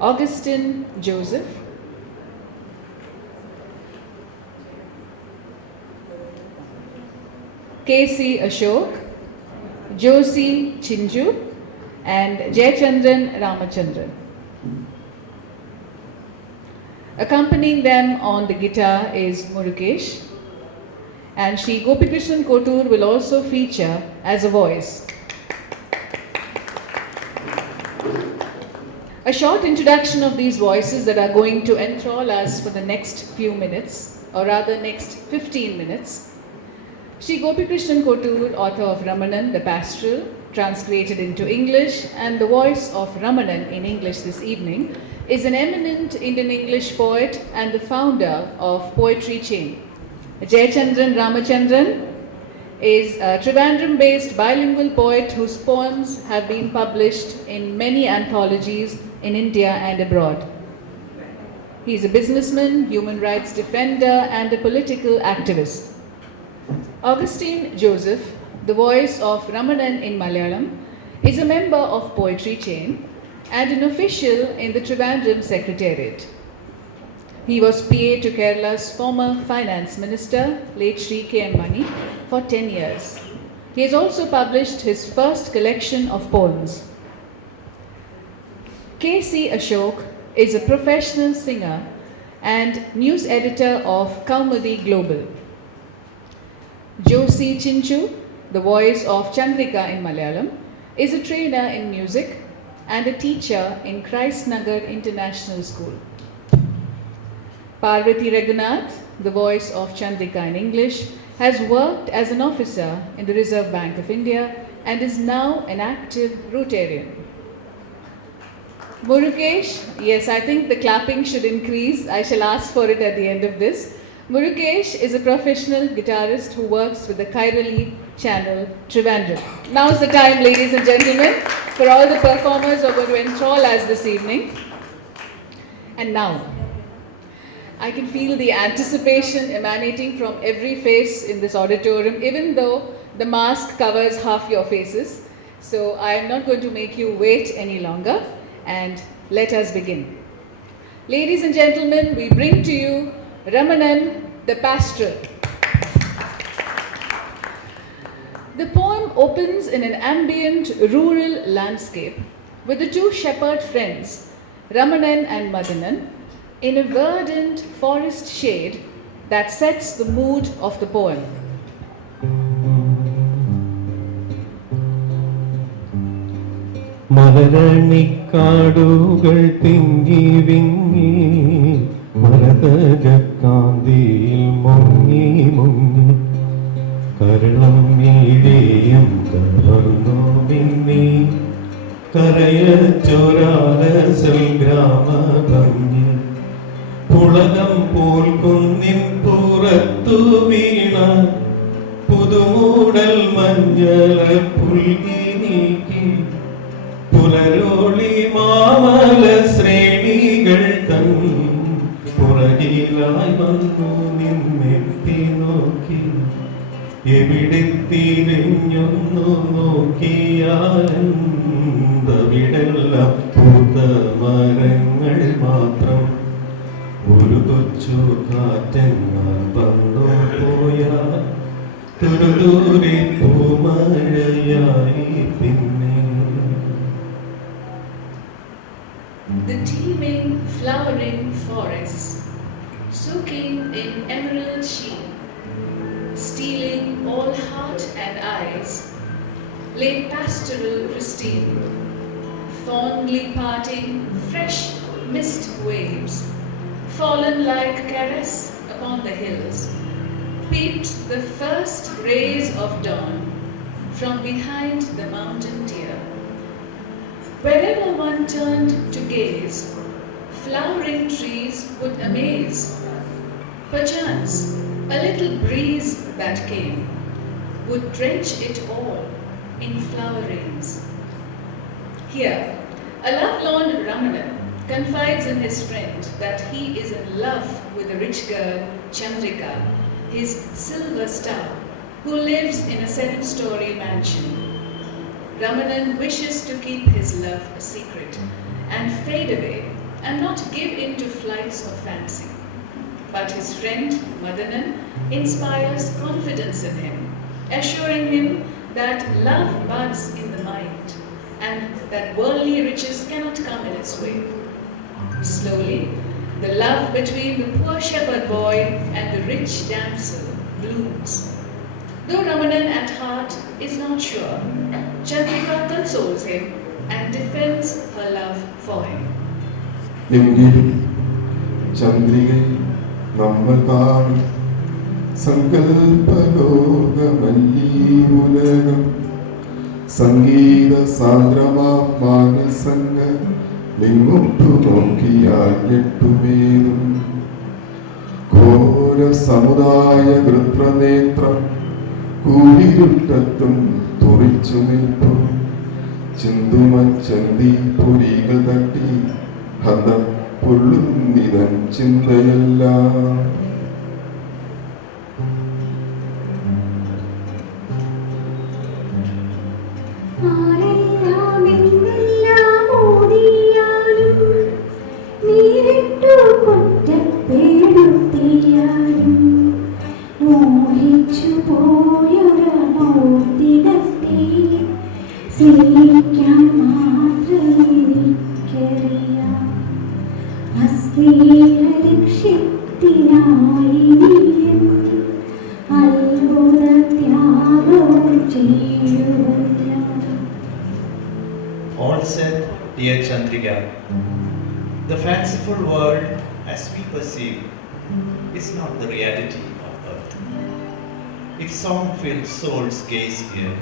Augustine Joseph, K.C. Ashok, Josie Chinju, and Jayachandran Ramachandran. Accompanying them on the guitar is Murugesh, and Shri Gopikrishnan Kotur will also feature as a voice. A short introduction of these voices that are going to enthrall us for the next few minutes, or rather next 15 minutes. Shri Gopikrishnan Kotur, author of Ramanan, the Pastoral, translated into English, and the voice of Ramanan in English this evening, is an eminent Indian English poet and the founder of Poetry Chain. Jayachandran Ramachandran is a Trivandrum-based bilingual poet whose poems have been published in many anthologies in India and abroad. He is a businessman, human rights defender, and a political activist. Augustine Joseph, the voice of Ramanan in Malayalam, is a member of Poetry Chain and an official in the Trivandrum Secretariat. He was PA to Kerala's former finance minister, late Shri K.M. Mani, for 10 years. He has also published his first collection of poems. K.C. Ashok is a professional singer and news editor of Kaumudi Global. Josie Chinchu, the voice of Chandrika in Malayalam, is a trainer in music and a teacher in Christ Nagar International School. Parvati Raghunath, the voice of Chandrika in English, has worked as an officer in the Reserve Bank of India and is now an active Rotarian. Murugesh, yes, I think the clapping should increase. I shall ask for it at the end of this. Murugesh is a professional guitarist who works with the Kairali channel Trivandrum. Now's the time, ladies and gentlemen, for all the performers who are going to enthrall us this evening. And now, I can feel the anticipation emanating from every face in this auditorium, even though the mask covers half your faces. So I am not going to make you wait any longer, and let us begin. Ladies and gentlemen, we bring to you Ramanan, the Pastoral. The poem opens in an ambient rural landscape with the two shepherd friends, Ramanan and Madanan, in a verdant forest shade that sets the mood of the poem. മലരണിക്കാടുകൾ തിങ്ങി വിങ്ങി മരതകക്കാന്തിയിൽ മുങ്ങി മുങ്ങി കരളം മീഴേയും കലർന്നു മിന്നി കരയച്ചൊരാലസൽ ഗ്രാമഭംഗി പുളകം പോൽ കുന്നിൻ പുറത്തു വീണ പുതുമൂടൽ മഞ്ഞള പുൽകി നീക്കി പുലരോളി മാമല ശ്രേണികൾ തൻ പുറകിലായി വന്നു നിന്നെത്തി നോക്കി എവിടെ തിരിഞ്ഞൊന്നു നോക്കിയാലെന്തവിടെല്ലാം പൂത്ത മരങ്ങൾ മാത്രം ഒരു കൊച്ചു കാറ്റെന്നാൽ വന്നു പോയാൽ തുരുതൂരി പൂമഴയായി പിന്നെ. The teeming, flowering forests, soaking in emerald sheen, stealing all heart and eyes, lay pastoral pristine, fondly parting fresh mist waves, fallen like caress upon the hills, peeped the first rays of dawn from behind the mountain tier. Wherever one turned to gaze, flowering trees would amaze. Perchance, a little breeze that came would drench it all in flowerings. Here, a lovelorn Ramanan confides in his friend that he is in love with a rich girl, Chandrika, his silver star, who lives in a 7-story mansion. Ramanan wishes to keep his love a secret and fade away and not give in to flights of fancy. But his friend, Madanan, inspires confidence in him, assuring him that love buds in the mind and that worldly riches cannot come in its way. Slowly, the love between the poor shepherd boy and the rich damsel blooms. Though Ramanan at heart is not sure, Chandrika consoles him and defends her love for him. എങ്കിലും ചന്ദ്രികയിൽ നമ്മൾ കാണും സങ്കൽപ്പലോകമല്ലീ ഉലകം സംഗീത സാന്ദ്രമാനസങ്ങൾ നിങ്ങോട്ടു നോക്കിയാൽ ഞെട്ടുമേതും ഘോര സമുദായ വൃത്രനേത്രം കൂടിരുട്ടത്തും തുറിച്ചു നിൽപ്പും ചിന്തുമച്ചന്തി പൊരികൾ തട്ടി ഹന്തം പൊള്ളുന്നിതൻ ചിന്തയെല്ലാം All said, dear Chandrika, the fanciful world as we perceive is not the reality of earth. If song-filled souls gaze here,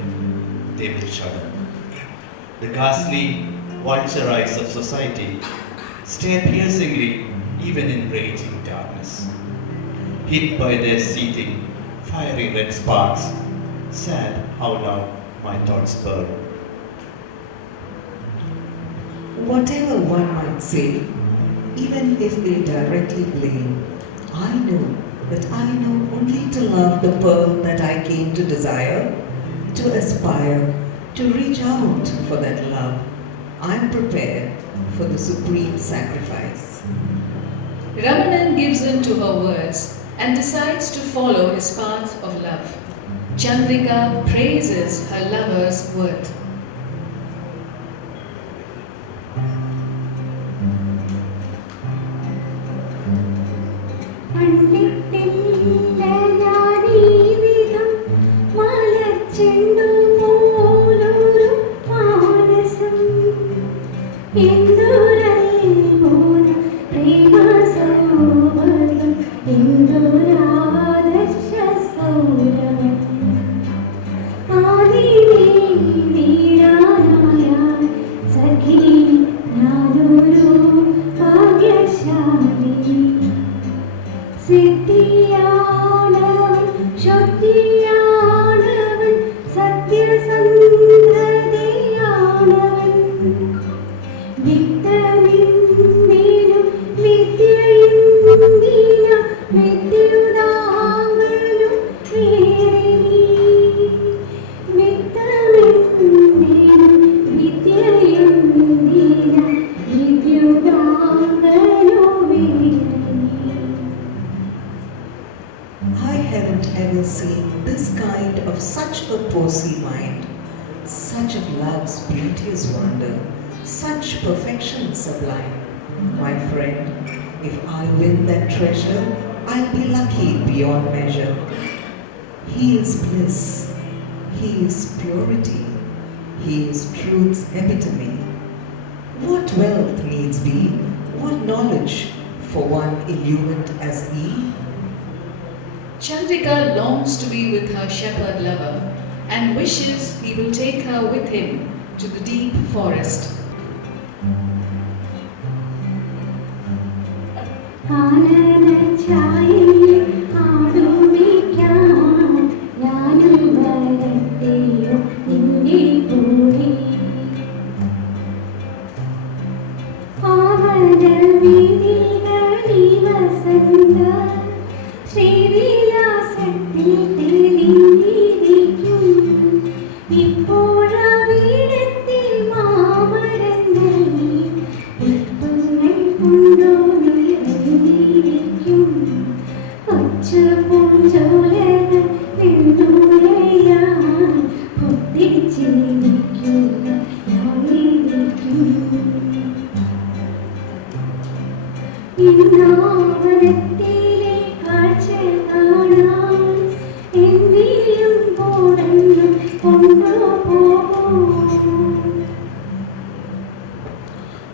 they will shudder. The ghastly, vulture eyes of society stare piercingly even in raging darkness. Hit by their seething, fiery red sparks, sad how now my thoughts burn. Whatever one might say, even if they directly blame, I know that I know only to love the pearl that I came to desire, to aspire, to reach out for that love. I'm prepared for the supreme sacrifice. Ramanan gives in to her words and decides to follow his path of love. Chandrika praises her lover's worth. I haven't ever seen this kind of such a posy mind, such of love's beauteous wonder, such perfection sublime. My friend, if I win that treasure, I'll be lucky beyond measure. He is bliss, he is purity, he is truth's epitome. What wealth needs be, what knowledge for one illumined as he? Chandrika longs to be with her shepherd lover and wishes he will take her with him to the deep forest.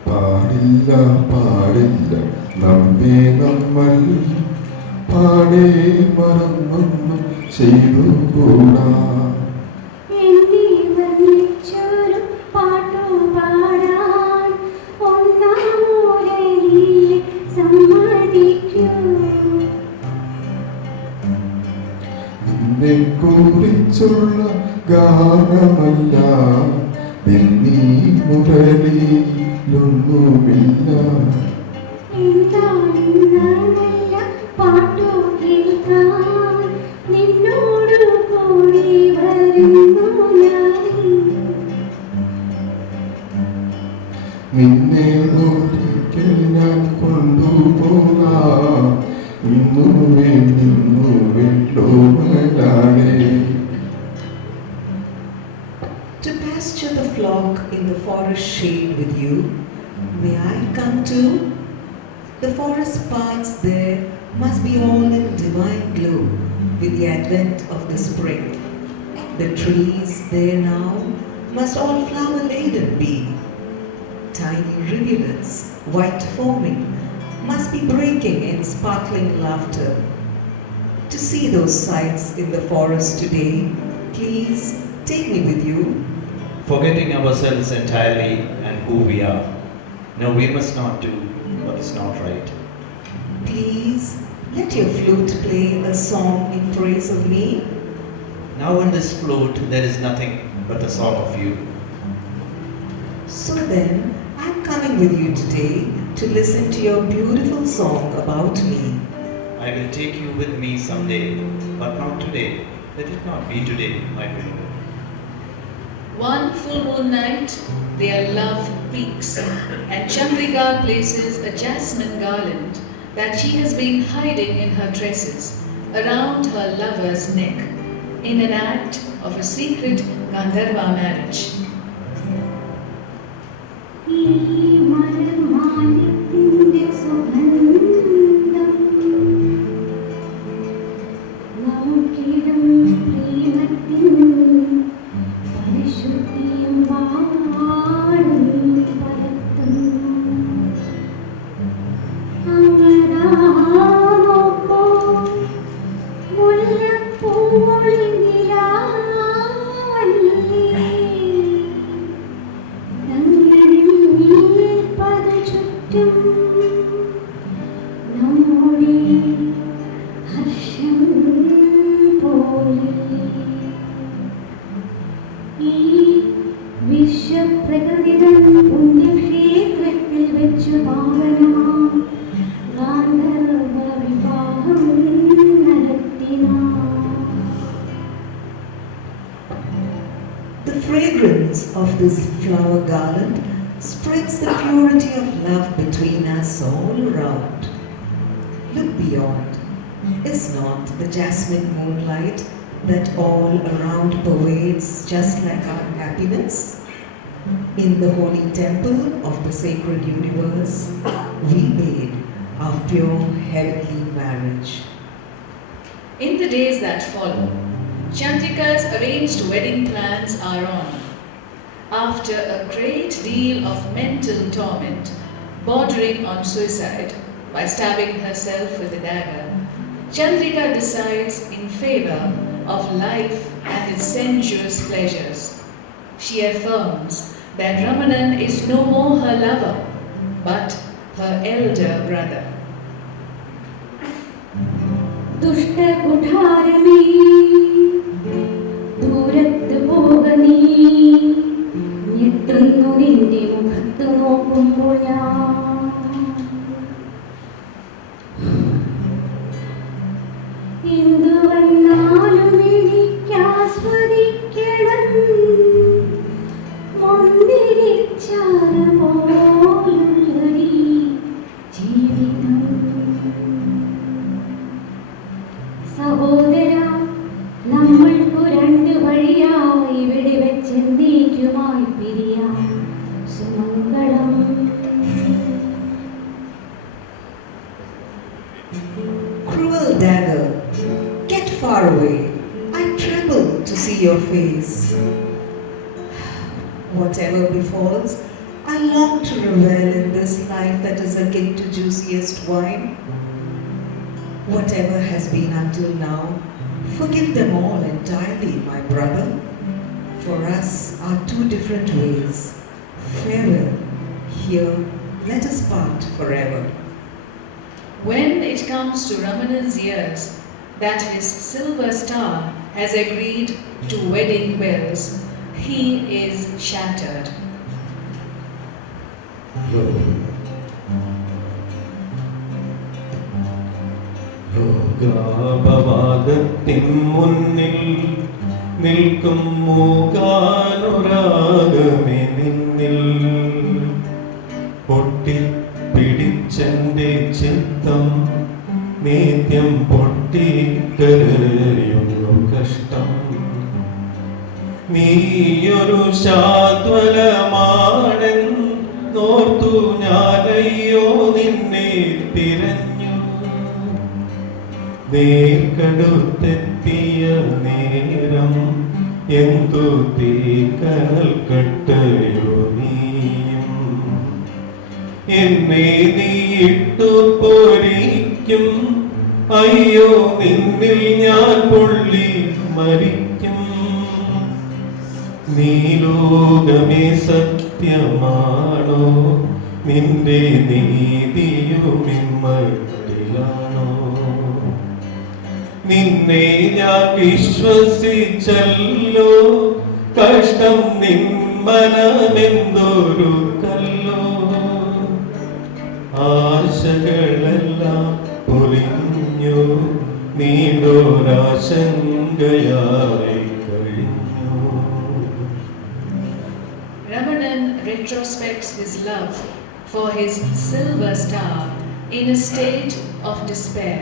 പാടില്ല പാടില്ല നമ്മെ നമ്മൾ പാടേ മറന്നൊന്നും ചെയ്തു കൂടാ. നിന്നെ കുറിച്ചുള്ള ഗാനമല്ല നിന്നീ മുരളിയിലൊന്നുമില്ല. നിന്നെ ഒരിക്കൽ ഞാൻ കൊണ്ടുപോകാം ഇന്നു വേണ്ടോമലാണേ. To pasture the flock in the forest shade with you, may I come too? The forest paths there must be all in divine glow with the advent of the spring. The trees there now must all flower laden be. Tiny rivulets, white foaming, must be breaking in sparkling laughter. To see those sights in the forest today, please take me with you. Forgetting ourselves entirely and who we are. No, we must not do what is not right. Please let your flute play a song in praise of me. Now in this flute there is nothing but the song of you. So then, I'm coming with you today to listen to your beautiful song about me. I will take you with me someday, but not today. Let it not be today, my beloved. One full moon night, their love peaks, and Chandrika places a jasmine garland that she has been hiding in her tresses around her lover's neck in an act of a secret Gandharva marriage. The fragrance of this flower garland spreads the purity of love between us all around. Look beyond. Is not the jasmine moonlight that all around pervades just like our happiness? In the holy temple of the sacred universe, we made our pure heavenly marriage. In the days that follow, Chandrika's arranged wedding plans are on. After a great deal of mental torment, bordering on suicide by stabbing herself with a dagger, Chandrika decides in favor of life and its sensuous pleasures. She affirms that Ramanan is no more her lover, but her elder brother. ദുഷ്ടകുഠാരമേ ദൂരത്ത് പോക നീ, ഞെട്ടുന്നു നിന്റെ മുഖത്ത് നോക്കുമ്പോൾ ഞാൻ. എന്തു വന്നാലും എനിക്കാസ്വദിക്കണം മുന്തിരിച്ചാറ് പോലുള്ളൊരീ ജീവിതം. സഹോദര, നമ്മൾക്കു രണ്ട് വഴിയായി ഇവിടെ വെച്ചെന്തേക്കുമായി പിരിയാം. സുമംഗളം. Cruel dagger, get far away. I tremble to see your face. Whatever befalls, I long to revel in this life that is akin to juiciest wine. Whatever has been until now, forgive them all entirely, my brother. For us are two different ways. Farewell. Here, let us part forever. When it comes to Ramanan's ears that his silver star has agreed to wedding bells, he is shattered. ലോകാപവാദത്തിൻ മുന്നിൽ നിൽക്കും മൂകാനുരാഗമേ നിന്നിൽ പൊട്ടിപ്പിടിച്ചെന്റെ ചിത്തം നിത്യം പൊട്ടിക്കരയുന്നു കഷ്ടം. നീയൊരു ശാദ്വലമാണെന്നോർത്തു ഞാനയ്യോ നിന്നെ തിരഞ്ഞു. നേർക്കടുത്തെത്തിയ നേരം എന്തു തീക്കനൽ കട്ടയോ നീയും. എന്നെ നീയിട്ടു പൊരിക്കും, അയ്യോ നിന്നിൽ ഞാൻ പൊള്ളി മരിക്കും. നീ ലോകമേ സത്യമാണോ, നിന്റെ നീതിയുമിമ്മട്ടിലാണോ. നിന്നെ ഞാൻ വിശ്വസിച്ചല്ലോ, കഷ്ടം നിന്മനമെന്തൊരു കല്ലോ. ആശകളെല്ലാം പൊലിഞ്ഞു, നീണ്ടോരാശങ്കയായി കഴിഞ്ഞു. Ramanan retrospects his love for his silver star in a state of despair.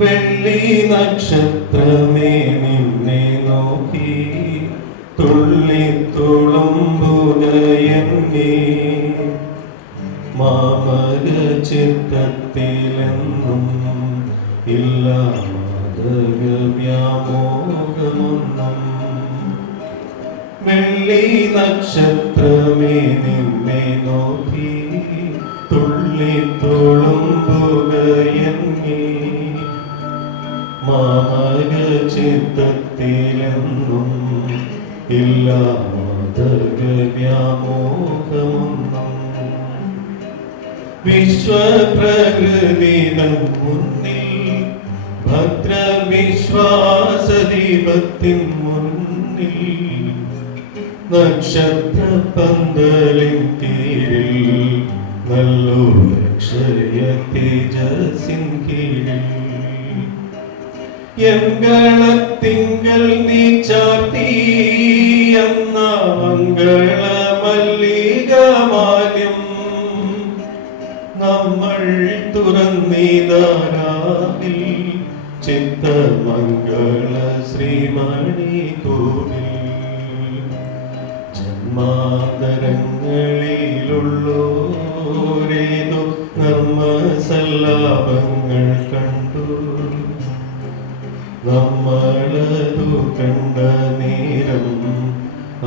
വെള്ളി നക്ഷത്രമേ നിന്നെ നോക്കി തുള്ളി തുളുമ്പുകയെന്നെ. മാമക ചിത്തത്തിലെന്നും ഇല്ല മാതക വ്യാമോഹമൊന്നും. വെള്ളി നക്ഷത്രമേ നിന്നെ നോക്കി തുള്ളി തുളുമ്പുകയെന്നെ. മാമക ചിത്തത്തിലെന്നും ഇല്ല മാതക വ്യാമോഹമൊന്നും. വിശ്വപ്രകൃതിതൻ മുന്നിൽ ഭദ്രവിശ്വാസദീപത്തിൻ മുന്നിൽ നക്ഷത്രപന്തലിൻ കീഴിൽ നല്ലൊരക്ഷയ തേജസ്സിൻ കീഴിൽ എങ്കളത്തിങ്കൽ നീ ചാർത്തി എന്ന മംഗളമല്ലികമാല്യം നമ്മൾ തുറന്നിതാരാവിൽ ചിത്തമംഗള ശ്രീമണി കോവിൽ. ജന്മാന്തരങ്ങളിലുള്ളോരേതോ നർമ്മസല്ലാപങ്ങൾ കണ്ടു. നമ്മളതു കണ്ട നേരം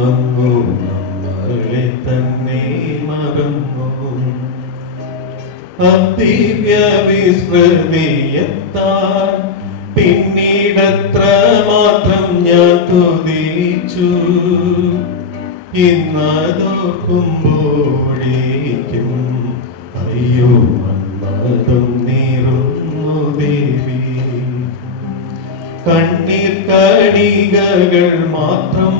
അങ്ങു നമ്മളെ തന്നെ മറന്നു. അദിവ്യ വിസ്മൃതിയെത്താൻ പിന്നെ പിന്നീടത്ര മാത്രം ഞാൻ തുതിച്ചു ഇന്നതോർക്കുമ്പോഴേക്കും അയ്യോ മന്മദം നീറുന്നു ദേവി. കണ്ണീർ കണികകൾ മാത്രം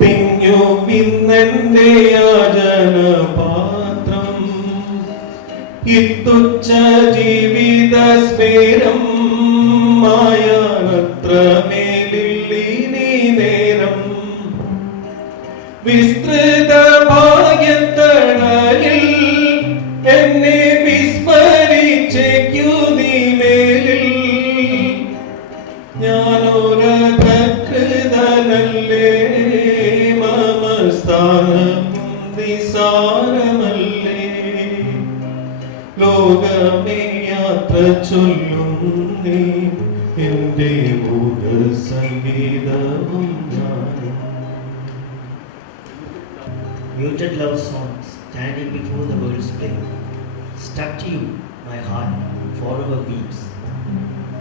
പിഞ്ഞു ഇന്നെന്റെ യാചന പാത്രം. ഇത്തുച്ഛ ജീവിത സ്മേരം മായാത്ര മേലില്ലീ നേരം. വിസ്തൃത ഭാഗ്യത്തണലിൽ എന്നെ വിസ്മരിച്ചേക്കു നീ മേലിൽ. ഞാനൊരകൃതനല്ലേ മമ സ്ഥാനം നിസാരമല്ലേ. ലോകമേ യാത്ര ചൊല്ലുന്നേ എന്റെ മുഖസംഗീതവും ഞാനും. Muted love songs standing before the world's play. Stuck to you, my heart forever weeps.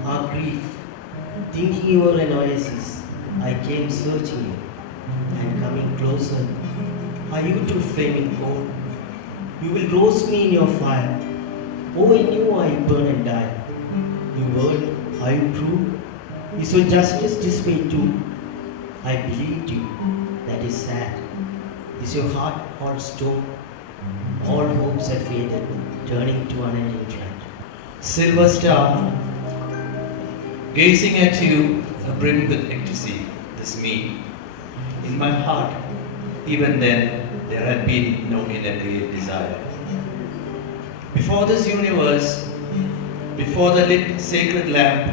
Our grief, thinking you were an oasis, I came searching you, and coming closer, are you too flaming cold? You will roast me in your fire. Oh, in you I burn and die. You world, are you true? Is your justice dismayed too? I believed you, that is sad. Is your heart all stone? All hopes have faded, turning to unending dread. Silver star, gazing at you, abrim with ecstasy, this me. In my heart, even then, there had been no inebriate desire. Before this universe, before the lit sacred lamp,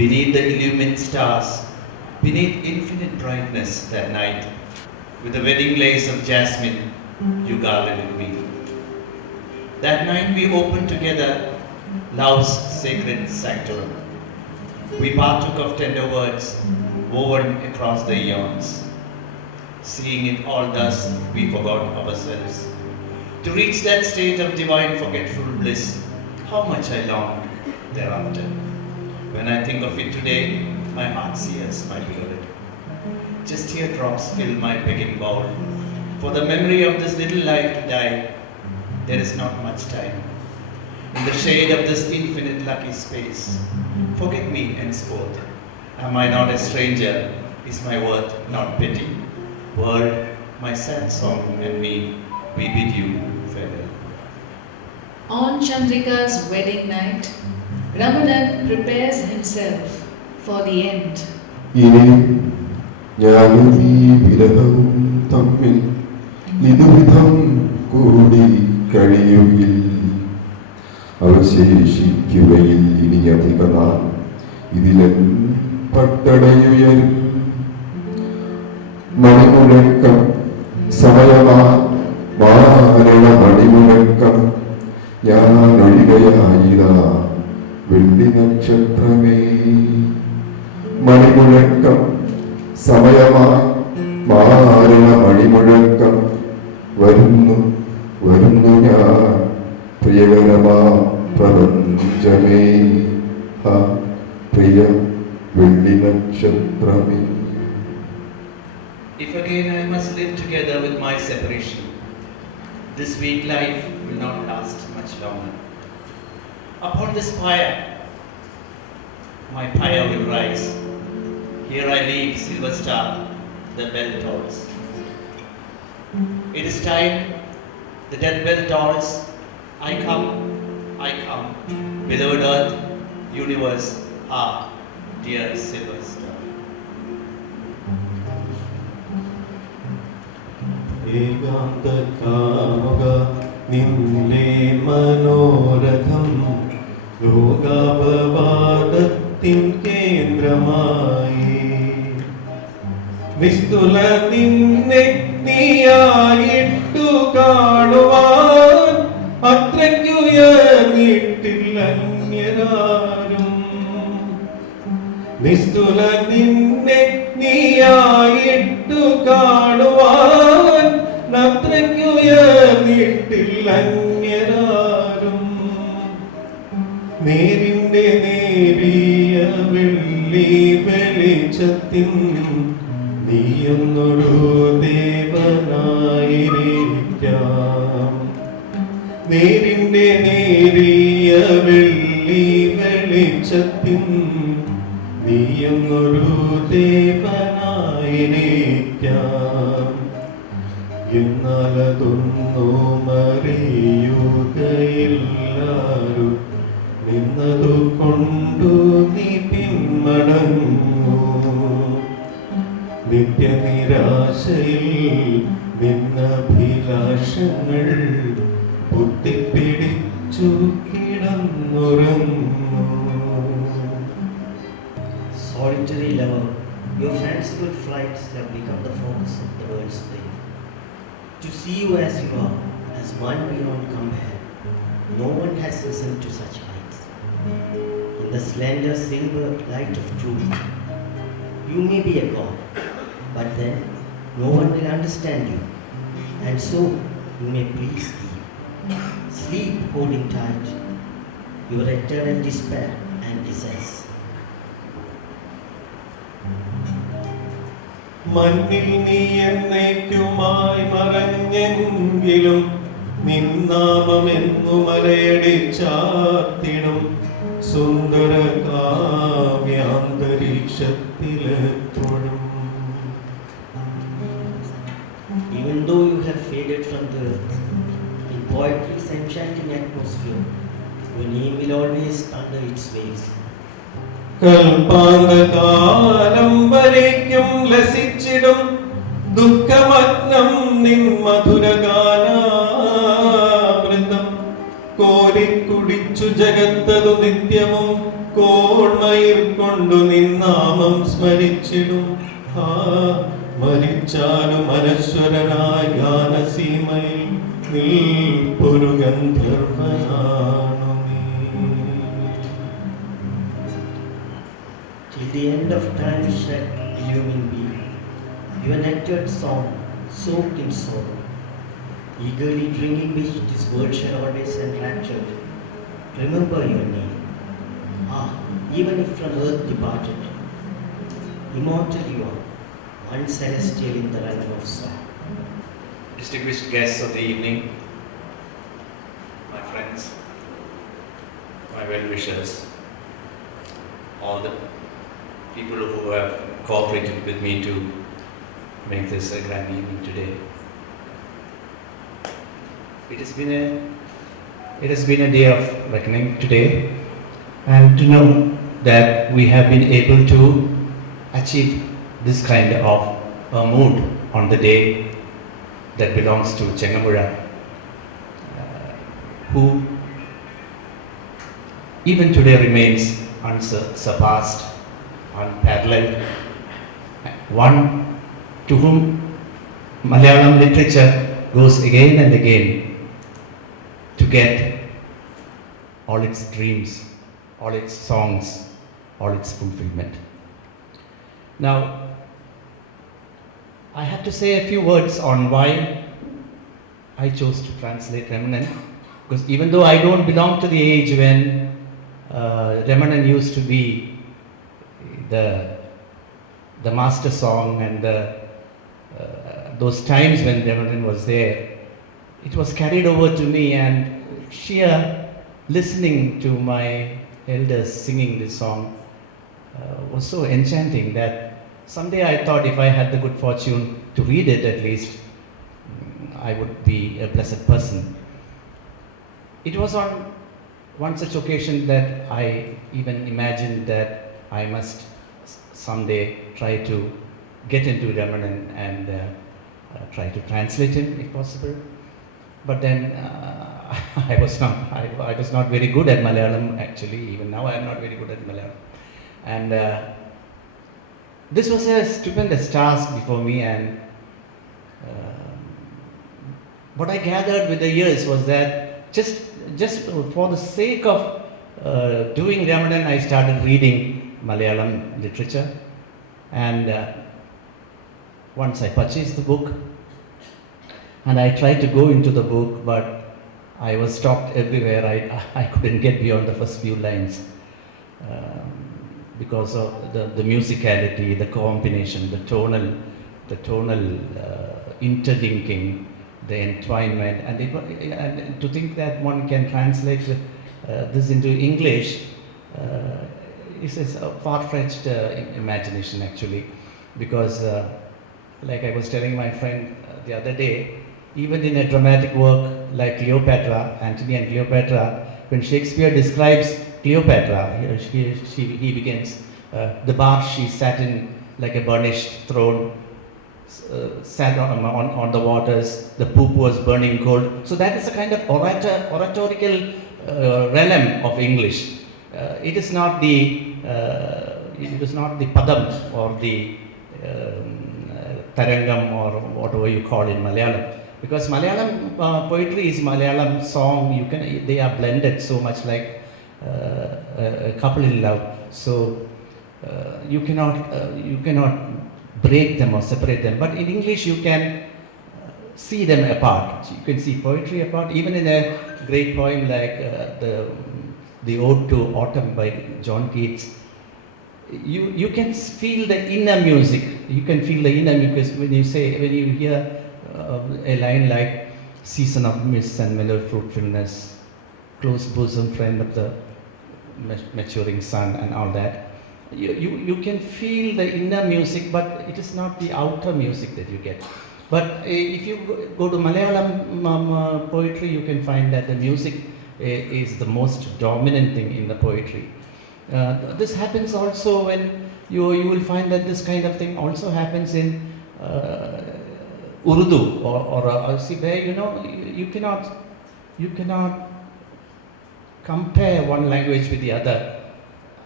beneath the illumined stars, beneath infinite brightness that night, with the wedding lace of jasmine, you garlanded me. That night we opened together love's sacred sanctuary. We partook of tender words woven across the eons. Seeing it all thus, we forgot ourselves. To reach that state of divine forgetful bliss, how much I longed thereafter. When I think of it today, my heart sears, my beloved. Just teardrops fill my begging bowl. For the memory of this little life to die, there is not much time. In the shade of this infinite lucky space, forget me henceforth. Am I not a stranger? Is my worth not pity? World, my sad song and me, we bid you farewell. On Chandrika's wedding night, Ramanan prepares himself for the end. ഇനി ഞാനും ഈ വിരഹവും തമ്മിൽ ഇതുവിധം കൂടി കഴിയുകിൽ. അവശേഷിക്കുകയിൽ ഇനി അധിക നാൾ ഇതിലൻ പട്ടടയുയരും. മണിമുഴക്കം സമയമാ മാരണ മണിമുഴക്കം. ഞാൻ ഒഴികയായിതാ വെള്ളി നക്ഷത്രമേ. മണിമുഴക്കം സമയമായി മാരണ മണിമുഴക്കം. വരുന്നു വരുന്നു ഞാൻ പ്രിയകരമാ പ്രപഞ്ചമേ. ഹാ പ്രിയ വെള്ളി നക്ഷത്രമേ. If again I must live together with my separation, this sweet life will not last much longer. Upon this pyre, my pyre will rise. Here I leave, silver star, the bell tolls. It is time, the death bell tolls. I come, beloved earth, universe, ah, dear silver star. ഏകാന്ത കാമുക നിന്നിലെ മനോരഥം ലോകാപവാദത്തിൻ കേന്ദ്രമായി. നിസ്തുല നിന്നെ നീയായിട്ടു കാണുവാൻ അത്രയ്ക്കുയർന്നിട്ടില്ല അന്യരാരും. നിസ്തുല നിന്നെ നീയായിട്ടു കാണുവാൻ അത്രയ്ക്കുയർന്നിട്ടില്ല അന്യരാരും. നേരിന്റെ നേരിയ വെള്ളി അന്തരീക്ഷത്തിൻ നീയൊന്നൊരു ദേവനായിരിക്കാം. നേരിന്റെ നേരിയ വെള്ളി വെളിച്ചത്തിൻ നീയൊന്നൊരു ദേവനായിരിക്കാം. എന്നാലതൊന്നും അറിയുകയില്ലാരും നിന്നതു കൊണ്ടു നീ പിന്മടങ്ങൂ. നിത്യനിരാശയിൽ നിന്നഭിലാഷങ്ങൾ കുത്തിപ്പിടിച്ചു കിടന്നുറങ്ങൂ. Solitary lover, your fanciful flights have become the focus of the world's play. To see you as you are, as one beyond compare, no one has risen to such heights. In the slender silver light of truth, you may be a god, but then no one will understand you, and so you may please thee. Sleep holding tight your eternal despair and disease. മണ്ണിൽ നീ എന്നേക്കുമായി മറഞ്ഞെങ്കിലും നിന്നാമമെന്നു മലയടിച്ചാത്തിടും സുന്ദര കാവ്യാന്തരീക്ഷത്തിലെപ്പോഴും. Even though you have faded from the earth, in poetry's enchanting atmosphere, your name will always thunder its waves. കൽപ്പാന്തകാലം വരയ്ക്കും ലസിച്ചിടും ദുഃഖമഗ്നം നിൻ മധുരഗാനാമൃതം കോരിക്കുടിച്ചു ജഗത്തതു നിത്യവും കോൺമയിൽ കൊണ്ടു നിന്നാമം സ്മരിച്ചിടും. ആ മരിച്ചാലും അനശ്വരനായ ഗാനസീമയിൽ നിൽപ്പൊരു ഗന്ധർവനാണു നീ. Till the end of time shall illumine be, your nectared song soaked in sorrow, eagerly drinking which this world shall always enrapture. Remember your name. Ah, even if from earth departed, immortal you are, one celestial in the realm of song. Distinguished guests of the evening, my friends, my well-wishers, all the people who have cooperated with me to make this a grand evening today. It has been a day of reckoning today, and to know that we have been able to achieve this kind of a mood on the day that belongs to Changanpuzha, who even today remains unsurpassed, unparalleled, one to whom Malayalam literature goes again and again to get all its dreams, all its songs, all its fulfillment. Now, I have to say a few words on why I chose to translate Ramanan, because even though I don't belong to the age when Ramanan used to be the master song and those times when Ramanan was there, it was carried over to me, and sheer listening to my elders singing this song was so enchanting that someday I thought if I had the good fortune to read it at least, I would be a blessed person. It was on one such occasion that I even imagined that I must someday try to get into Ramanan and try to translate him if possible. But then I was not very good at Malayalam actually. Even now I am not very good at Malayalam. And this was a stupendous task before me, and what I gathered with the years was that just for the sake of doing Ramanan, I started reading Malayalam literature, and once I purchased the book and I tried to go into the book, but I was stopped everywhere. I couldn't get beyond the first few lines. because of the musicality, the combination, the tonal interlinking, the entwinement, and to think that one can translate this into English is a far-fetched imagination actually, because like I was telling my friend the other day, even in a dramatic work like Cleopatra, Antony and Cleopatra, when Shakespeare describes Cleopatra, he begins, the bar she sat in like a burnished throne, sat on the waters, the poop was burning cold. So that is a kind of oratorical realm of English. It is not the padam or the tarangam or whatever you call in Malayalam. Because Malayalam poetry is Malayalam song. They are blended so much like a couple in love. So you cannot break them or separate them. But in English you can see them apart. You can see poetry apart. Even in a great poem like the Ode to Autumn by John Keats, you can feel the inner music. You can feel the inner, because when you hear a line like season of mist and mellow fruitfulness, close bosom friend of the maturing sun and all that, you can feel the inner music, but it is not the outer music that you get. But if you go to Malayalam poetry, you can find that the music is the most dominant thing in the poetry. This happens also when you will find that this kind of thing also happens in Urdu or see, where you cannot compare one language with the other,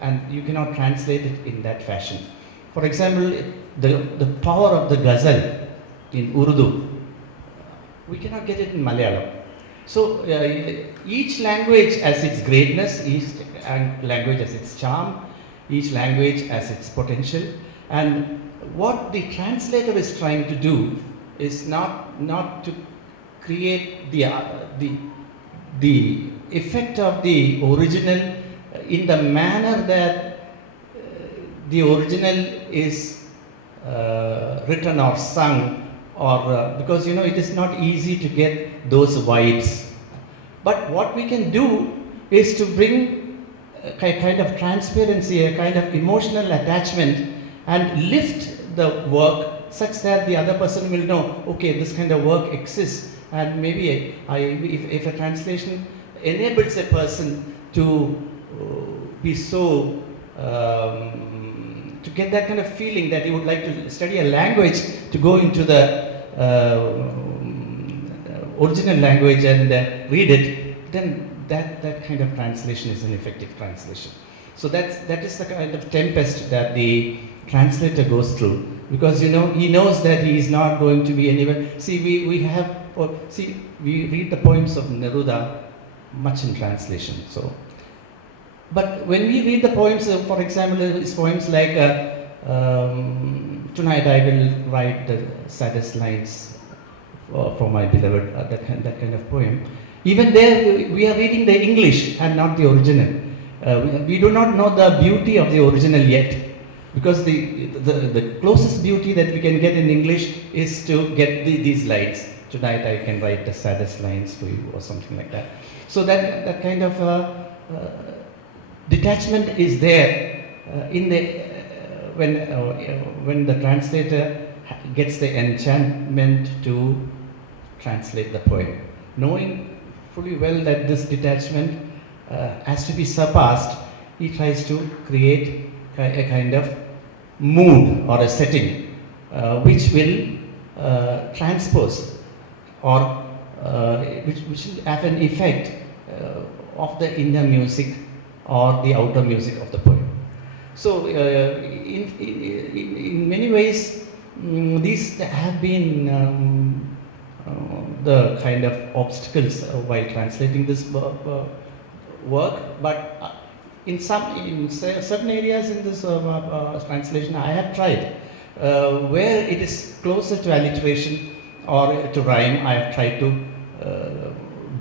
and you cannot translate it in that fashion. For example, the power of the ghazal in Urdu, we cannot get it in Malayalam. So each language has its greatness, each language has its charm, each language has its potential, and what the translator is trying to do is not to create the effect of the original in the manner that the original is written or sung, or because it is not easy to get those vibes. But what we can do is to bring a kind of transparency, a kind of emotional attachment, and lift the work such that the other person will know, okay, this kind of work exists, and maybe if a translation enables a person to be so to get that kind of feeling that he would like to study a language, to go into the original language and read it, then that kind of translation is an effective translation. So that is the kind of tempest that the translator goes through, because he knows that he is not going to be anywhere. See, we read the poems of Neruda much in translation. So, but when we read the poems, for example, his poems like tonight I will write the saddest lines for my beloved, that kind of poem. Even there, we are reading the English and not the original. We do not know the beauty of the original yet, because the closest beauty that we can get in English is to get these lines. Tonight I can write the saddest lines for you, or something like that. So that kind of detachment is there in the when the translator gets the enchantment to translate the poem, knowing fully well that this detachment has to be surpassed. He tries to create a kind of mood or a setting which will transpose or which will have an effect of the inner music or the outer music of the poem. So in many ways, these have been the kind of obstacles while translating this work, but in certain areas in this translation I have tried, where it is closer to alliteration or to rhyme, I have tried to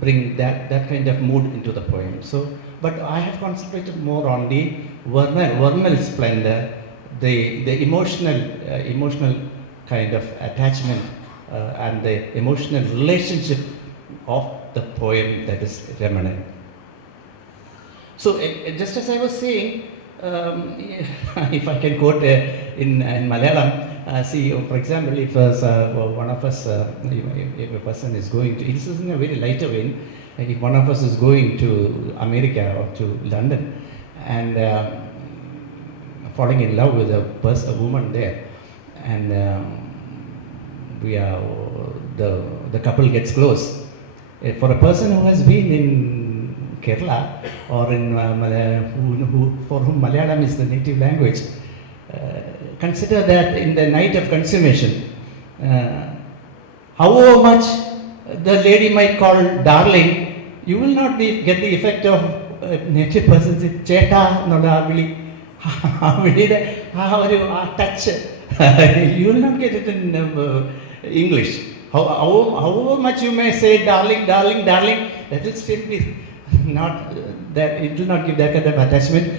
bring that kind of mood into the poem. So, but I have concentrated more on the vernal splendor, the emotional kind of attachment and the emotional relationship of the poem that is Ramanan. So, just as I was saying, if I can quote in Malayalam, see, for example, if one of us, if a person is going to, this is in a very lighter vein, if one of us is going to America or to London and falling in love with a woman there, and the couple gets close. For a person who has been in Kerala or in for whom Malayalam is the native language, consider that in the night of consummation, however much the lady might call darling, you will not get the effect of native persons. Cheta nodavili, touch. You will not get it in English. However much you may say darling, darling, darling, that will still be not that. It will not give that kind of attachment.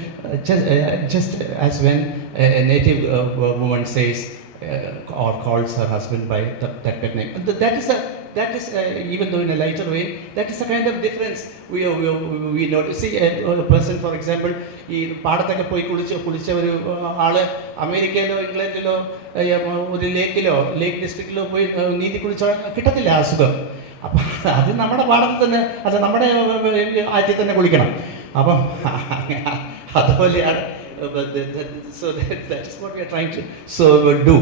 Just as when a native woman says or calls her husband by that pet name. That is even though in a lighter way, that is a kind of difference we notice. See a person, for example, ഈ പാടത്തൊക്കെ പോയി കുളിച്ച ഒരു ആള് അമേരിക്കയിലോ ഇംഗ്ലണ്ടിലോ ഒരു ലേക്ക് ഡിസ്ട്രിക്റ്റിലോ പോയി നീന്തി കുളിച്ചാൽ കിട്ടത്തില്ല ആ സുഖം. അപ്പം അത് നമ്മുടെ പാടത്ത് തന്നെ, അത് നമ്മുടെ ആറ്റിൽ തന്നെ കുളിക്കണം. അപ്പം അതുപോലെയാണ്. So that is what we are trying to do.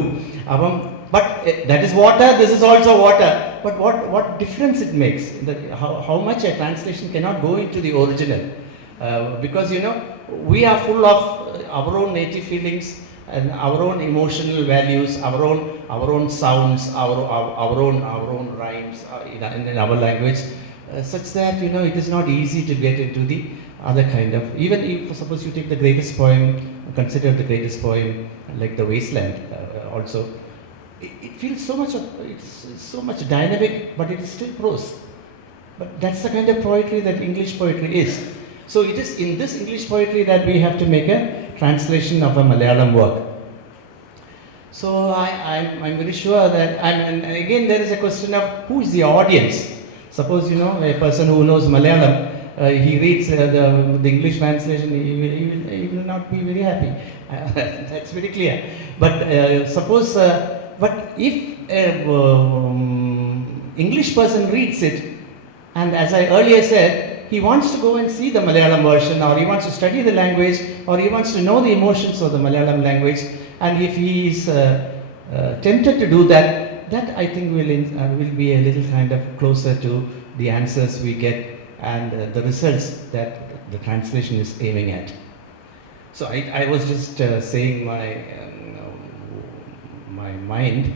But that is water, this is also water. But what difference it makes? How much a translation cannot go into the original. Because we are full of our own native feelings and our own emotional values, our own sounds, our own rhymes in our language, such that it is not easy to get into the other kind of, even if suppose you take the greatest poem, consider the greatest poem like The Wasteland also, it feels it's so much dynamic, but it is still prose. But that's the kind of poetry that English poetry is. So it is in this English poetry that we have to make a translation of a Malayalam work. So I'm very sure that, and again there is a question of who is the audience. Suppose a person who knows Malayalam, he reads the English translation, he will not be very happy. That's very clear. But suppose, but if English person reads it, and as I earlier said, he wants to go and see the Malayalam version, or he wants to study the language, or he wants to know the emotions of the Malayalam language, and if he is tempted to do that I think will be a little kind of closer to the answers we get and the results that the translation is aiming at. So I was just saying my mind,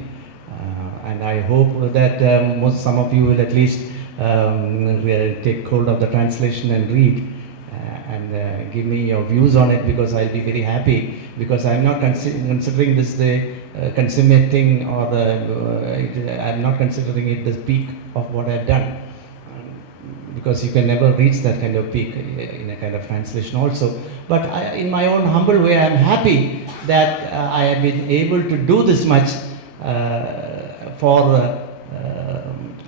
and I hope that some of you will at least take hold of the translation and read and give me your views on it, because I'll be very happy, because I'm not considering this the consummating or I'm not considering it the peak of what I've done. Because you can never reach that kind of peak in a kind of translation also. But in my own humble way, I'm happy that I have been able to do this much for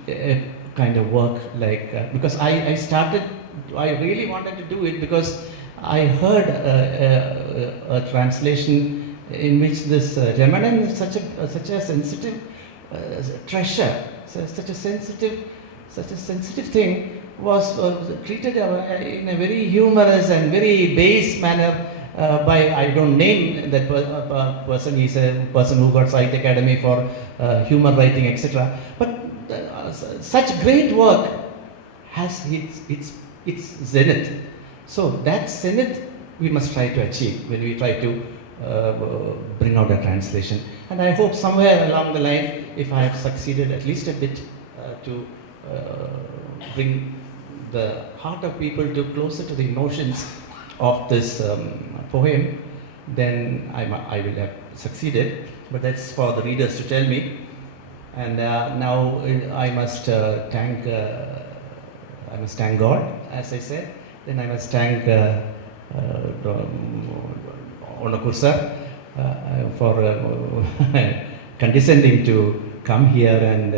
a kind of work like, because I really wanted to do it because I heard a translation in which this Ramanan is such a sensitive treasure, such a sensitive thing, was treated in a very humorous and very base manner by, I don't name that person, he's a person who got Sahitya Academy for humor writing, etc. But such great work has its zenith. So that zenith we must try to achieve when we try to bring out a translation. And I hope somewhere along the line, if I have succeeded at least a bit to bring the heart of people to closer to the emotions of this poem, then I will have succeeded. But that's for the readers to tell me. And now I must thank I must thank God, as I said. Then I must thank Onakur sir for condescending to come here and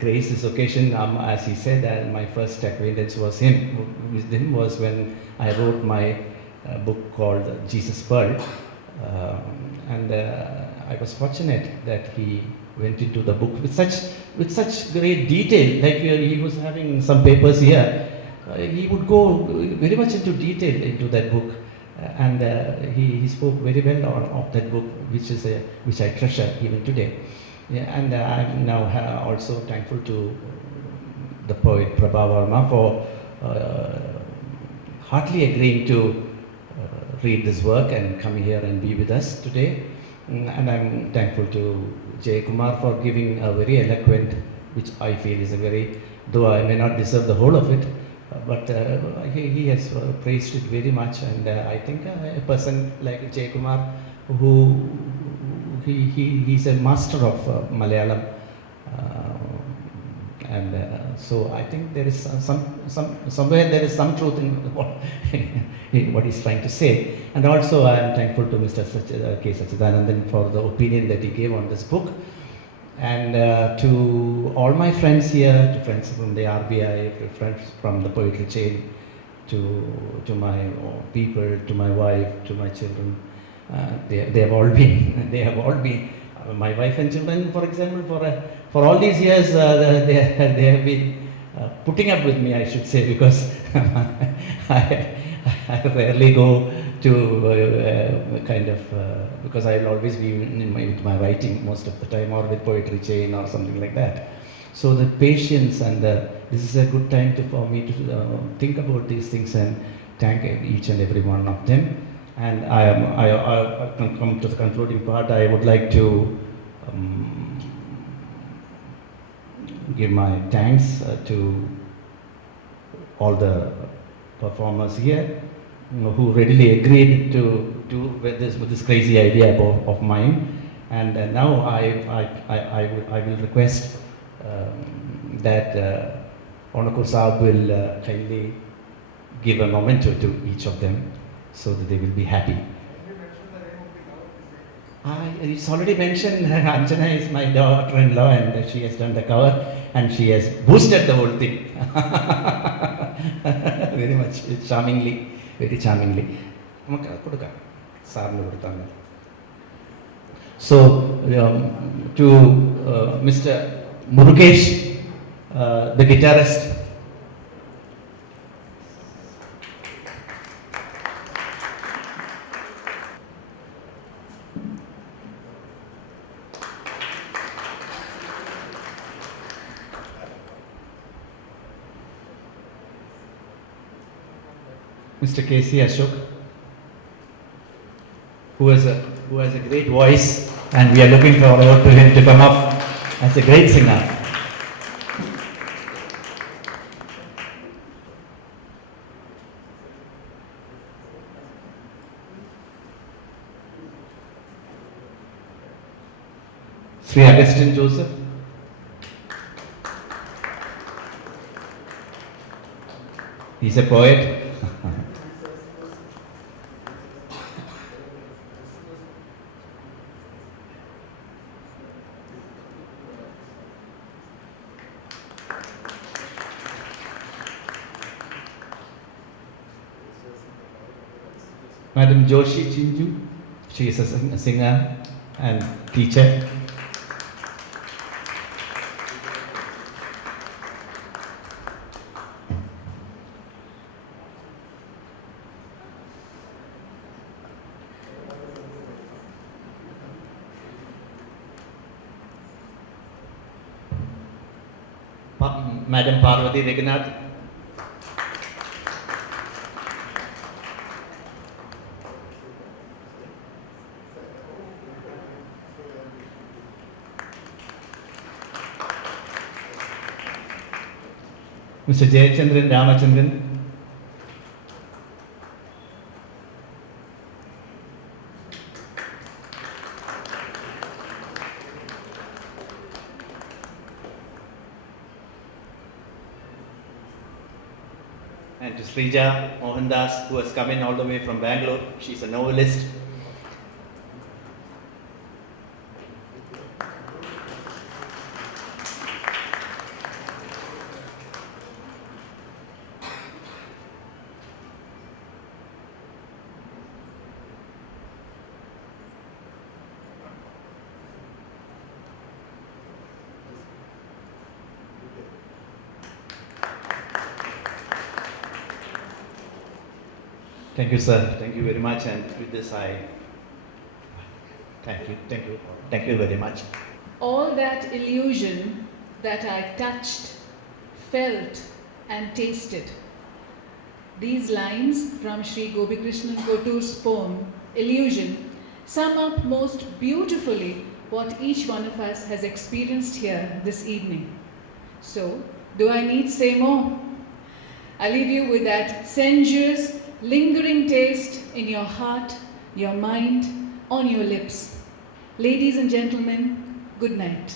grace this occasion. As he said, my first acquaintance with him was when I wrote my book called Jesus Pearl. And I was fortunate that he went into the book with such great detail. Like he was having some papers here. He would go very much into detail into that book, and he spoke very well of that book, which I treasure even today. Yeah, and I'm now also thankful to the poet Prabha Verma for heartily agreeing to read this work and come here and be with us today. And I'm thankful to Jay Kumar for giving a very eloquent, which I feel is a very, though I may not deserve the whole of it, but he has praised it very much. And I think a person like Jay Kumar, he's a master of Malayalam. And so I think there is somewhere there is some truth in what he's trying to say. And also I am thankful to Mr. K. Sachidanandan for the opinion that he gave on this book. And to all my friends here, to friends from the RBI, to friends from the poetry chain, to my people, to my wife, to my children, they have all been, my wife and children, for example, for all these years, they have been putting up with me, I should say, because I rarely go to because I will always be with my writing most of the time, or with poetry chain or something like that. So the patience and this is a good time for me to think about these things and thank each and every one of them. And I come to the concluding part. I would like to give my thanks to all the performers here who readily agreed to do with this crazy idea of mine. And now I will request that Onakur Saab will kindly give a memento to each of them so that they will be happy. It's already mentioned. Anjana is my daughter-in-law, and she has done the cover, and she has boosted the whole thing very much, charmingly, very charmingly. So to Mr. Murugesh, the guitarist. Mr. K.C. Ashok, who has a great voice, and we are looking forward to him to come up as a great singer. Sri Augustine Joseph. He's a poet. Madam Joshi Chinju, she is a singer and teacher. Madam Parvati Reganath. Mr. Jayachandran Ramachandran. And to Srija Mohandas, who has come in all the way from Bangalore. She's a novelist. Thank you, sir. Thank you very much. And with this, I thank you very much. All that illusion that I touched, felt, and tasted. These lines from Sri Gopikrishnan Kotur's poem, Illusion, sum up most beautifully what each one of us has experienced here this evening. So, do I need say more? I leave you with that sensuous, lingering taste in your heart, your mind, on your lips. Ladies and gentlemen, good night.